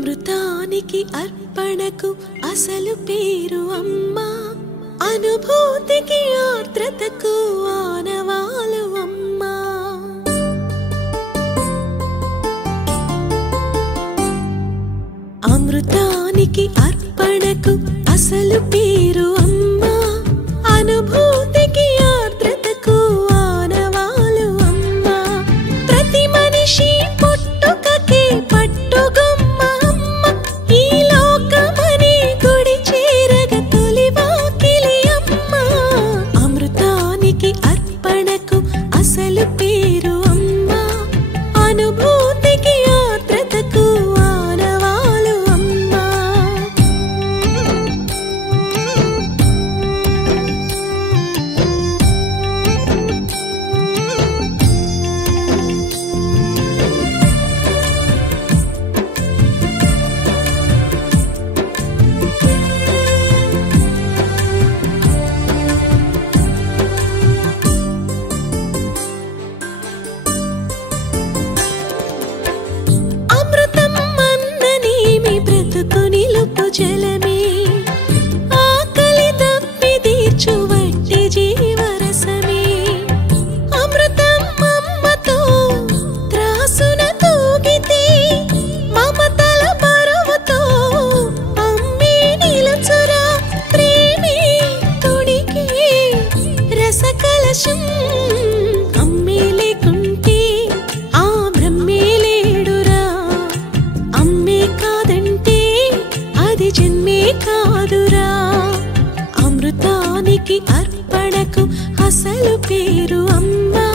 అమృతానికి అర్పణకు అసలు పేరు అమ్మా, అనుభూతికి ఆర్ద్రతకు ఆనవాలు అమ్మా. అమృతానికి అర్పణకు అసలు పేరు అమ్మా, అనుభూతికి ఆర్ద్రతకు ఆనవాలు అమ్మా. ప్రతి మనిషి పుట్టుకకి పట్టుగొమ్మ అమ్మ, ఈ లోకమని గుడి చేరగ తొలి వాకిలి అమ్మ. అమృతానికి అర్పణకు అసలు పేరు అమ్మా, అనుభూతికి ఆర్ద్రతకు ఆనవాలు అమ్మా. అమృతం అన్ననేమి బ్రతుకు నిలుపు జలమే, ఆకలి తప్పి తీర్చు వట్టి జీవరసమే. అమృతం అమ్మతో త్రాసున తూగితే, మమతల బరువుతో అమ్మే నిలుచురా. ప్రేమే తొడిగే రసకలశం, అమ్మే లేకుంటే ఆ బ్రహ్మే లేడురా. అమ్మే కాదంటే అది జన్మే కాదురా. అమృతానికి అర్పణకు అసలు పేరు అమ్మా,